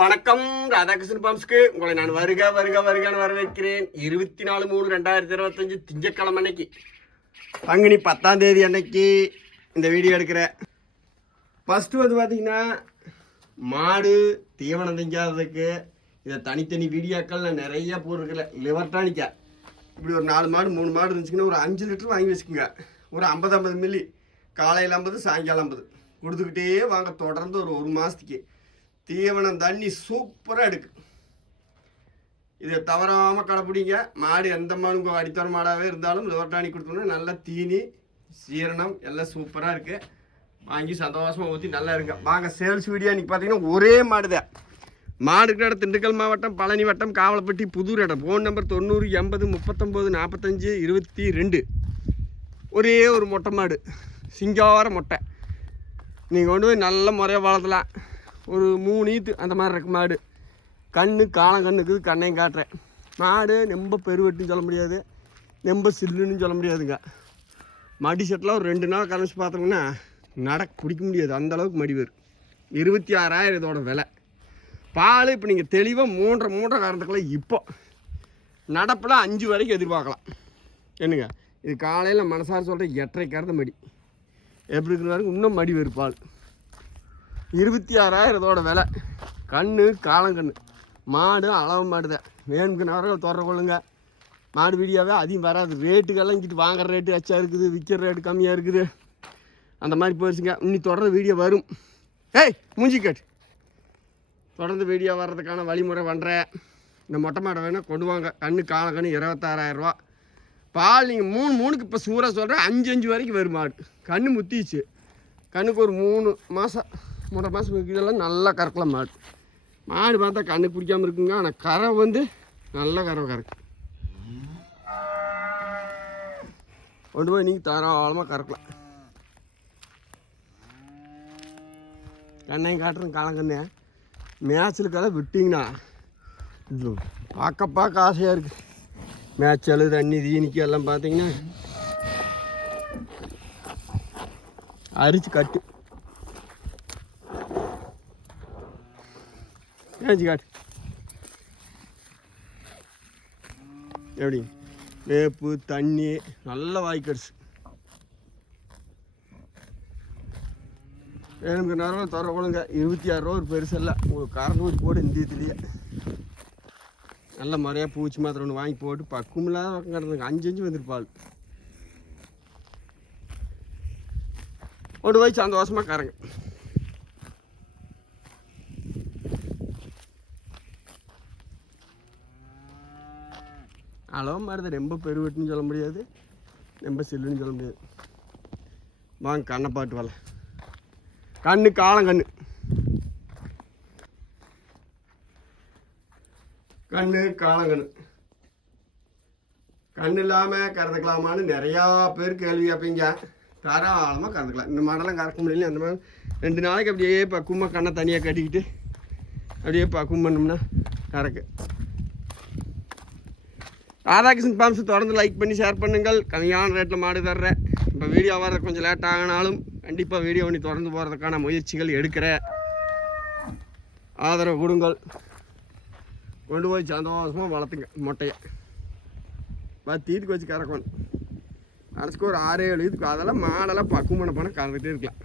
வணக்கம் ராதாகிருஷ்ணன் பாம்ஸ்க்கு. உங்களை நான் வருக வருக வருகன்னு வரவேற்கிறேன். இருபத்தி நாலு மூணு ரெண்டாயிரத்தி இருபத்தஞ்சு திங்கக்கிழமை அன்னைக்கு. பங்குனி பத்தாம் தேதி அன்னைக்கு இந்த வீடியோ எடுக்கிறேன். ஃபஸ்ட்டு வந்து பார்த்தீங்கன்னா மாடு தீவனம் திங்காததுக்கு இதை தனித்தனி வீடியோக்கள் நான் நிறைய போட்டிருக்கல. லிவர்டானிக்கா இப்படி ஒரு நாலு மாடு மூணு மாடு இருந்துச்சுங்கன்னா ஒரு அஞ்சு லிட்டர் வாங்கி வச்சுக்கோங்க. ஒரு ஐம்பது ஐம்பது மில்லி. காலையில் ஐம்பது சாயங்காலம் ஐம்பது. கொடுத்துக்கிட்டே வாங்க. தொடர்ந்து ஒரு ஒரு மாதத்துக்கு தீவனம் தண்ணி சூப்பராக எடுக்கு. இதை தவறாமல் கடைப்பிடிங்க. மாடு எந்த மாடு அடித்தர மாடாகவே இருந்தாலும் லிவர் டானிக் கொடுத்தோம்னா நல்லா தீனி சீரணம் எல்லாம் சூப்பராக இருக்குது வாங்கி சந்தோஷமாக ஊற்றி நல்லா இருங்க. வாங்க சேல்ஸ் வீடியோ இன்றைக்கி பார்த்தீங்கன்னா ஒரே மாடு தான். மாடு இருக்கிற இடம் திண்டுக்கல் மாவட்டம் பழனி வட்டம் காவலப்பட்டி புதூர் இடம். ஃபோன் நம்பர் தொண்ணூறு எண்பது முப்பத்தொம்போது நாற்பத்தஞ்சு இருபத்தி ரெண்டு. ஒரே ஒரு மொட்டை மாடு. சிங்கார மொட்டை. நீங்கள் கொண்டு போய் நல்ல முறையாக வளர்த்தலாம். ஒரு மூணு ஈத்து அந்த மாதிரி இருக்கு மாடு. கண்ணு காலம் கண்ணுக்கு கண்ணையும் காட்டுறேன். மாடு நெம்ப பெருவெட்டுன்னு சொல்ல முடியாது. நெம்ப சில்லுன்னு சொல்ல முடியாதுங்க. மடி செட்டில் ஒரு ரெண்டு நாள் கரைச்சி பார்த்தோம்னா நட குடிக்க முடியாது. அந்த அளவுக்கு மடி வரும் இருபத்தி ஆறாயிரம் இதோட விலை. பால் இப்போ நீங்கள் தெளிவாக மூன்றரை மூன்றரை காரணத்துக்குள்ள இப்போ நடப்பில் அஞ்சு வரைக்கும் எதிர்பார்க்கலாம். என்னங்க? இது காலையில் மனசார சொல்கிற எட்டரை கறந்த மடி. எப்படி இருக்கிற வரைக்கும் இன்னும் மடி வரும் பால். இருபத்தி ஆறாயிரம் இதோட விலை. கண்ணு காலங்கண்ணு மாடு அளவு மாடுதான். வேணுக்கு நேரம் தொடர கொள்ளுங்க. மாடு வீடியாவே அதிகம் வராது. ரேட்டுக்கெல்லாம் இங்கிட்டு வாங்குற ரேட்டு அச்சா இருக்குது விற்கிற ரேட்டு கம்மியாக இருக்குது. அந்த மாதிரி போயிடுச்சுங்க. இன்னி தொடர்ந்து வீடியோ வரும். ஏய் மூஞ்சி கட் தொடர்ந்து வீடியோ வர்றதுக்கான வழிமுறை பண்ணுறேன் இந்த மொட்டை மாடை வேணால் கொண்டு வாங்க. கண்ணு காலக்கண்ணு இருபத்தாறாயிரரூவா பால் நீங்கள் மூணு மூணுக்கு இப்போ சூறாக சொல்கிறேன் அஞ்சு அஞ்சு வரைக்கும் வரும் மாடு. கண்ணு முத்திச்சு. கண்ணுக்கு ஒரு மூணு மாதம் மூணு மாதம் இதெல்லாம் நல்லா கறக்கலாம் மாடு. மாடு பார்த்தா கண்ணு பிடிக்காமல் இருக்குங்க. ஆனால் கரை வந்து நல்ல கரை கறக்கு. கொண்டு போய் நீங்கள் தாராளமாக கறக்கலாம். கண்ணையும் காட்டுறேன் காலங்கண்ணே மேய்ச்சலுக்கெல்லாம் விட்டிங்கன்னா இது பார்க்க பார்க்க ஆசையாக இருக்குது மேய்ச்சல் தண்ணி தீனிக்கு எல்லாம் பார்த்தீங்கன்னா அரிச்சு கட்டு. காஞ்சி காட்டு. எப்படி? வேப்பு தண்ணி நல்ல வாய்க்கடிச்சு எனக்கு நேரம் தர கொடுங்க. இருபத்தி ஆறு ரூபா ஒரு பெருசு உங்களுக்கு கரண்ட் ஊற்றி போட்டு இந்த இதுலேயே நல்ல முறையாக பூச்சி மாத்திரை ஒன்று வாங்கி போட்டு பக்குமில்லாத பக்கம் கிடந்தாங்க அஞ்சு அஞ்சு வந்துருப்பாள். கொண்டு போய் சந்தோஷமாக கறங்க. அளவு மாதிரி ரொம்ப பெருவெட்டுன்னு சொல்ல முடியாது. ரொம்ப சில்லுன்னு சொல்ல முடியாது. வாங்க கண்ணை பாட்டு வரல கண்ணு காலம் கண்ணு. கண்ணு காலங்கண்ணு கண்ணு. இல்லாமல் கறந்துக்கலாமான்னு நிறையா பேர் கேள்வி கேட்பீங்க தாராளமாக கறந்துக்கலாம். இந்த மாடெல்லாம் கறக்க முடியல. அந்த மாதிரி ரெண்டு நாளைக்கு அப்படியே பக்குவமாக கண்ணை தனியாக கட்டிக்கிட்டு அப்படியே பக்குவம் பண்ணோம்னா கறக்கு. ராதாகிருஷ்ணன் பாம்ஸ் தொடர்ந்து லைக் பண்ணி ஷேர் பண்ணுங்கள். கம்மியான ரேட்டில் மாடு தர்றேன். இப்போ வீடியோ வர்றது கொஞ்சம் லேட் ஆகினாலும் கண்டிப்பாக வீடியோ பண்ணி தொடர்ந்து போகிறதுக்கான முயற்சிகள் எடுக்கிறேன். ஆதரவு கொடுங்கள். கொண்டு போய் சந்தோஷமாக வளர்த்துங்க மொட்டையை. பார்த்து தீட்டுக்கு வச்சு கறக்கணும் அரைச்சிக்கு ஒரு ஆறு ஏழு இதுக்கு அதெல்லாம் மாடெல்லாம் பக்குவமான பண்ண போனால் கறந்துகிட்டே இருக்கலாம்.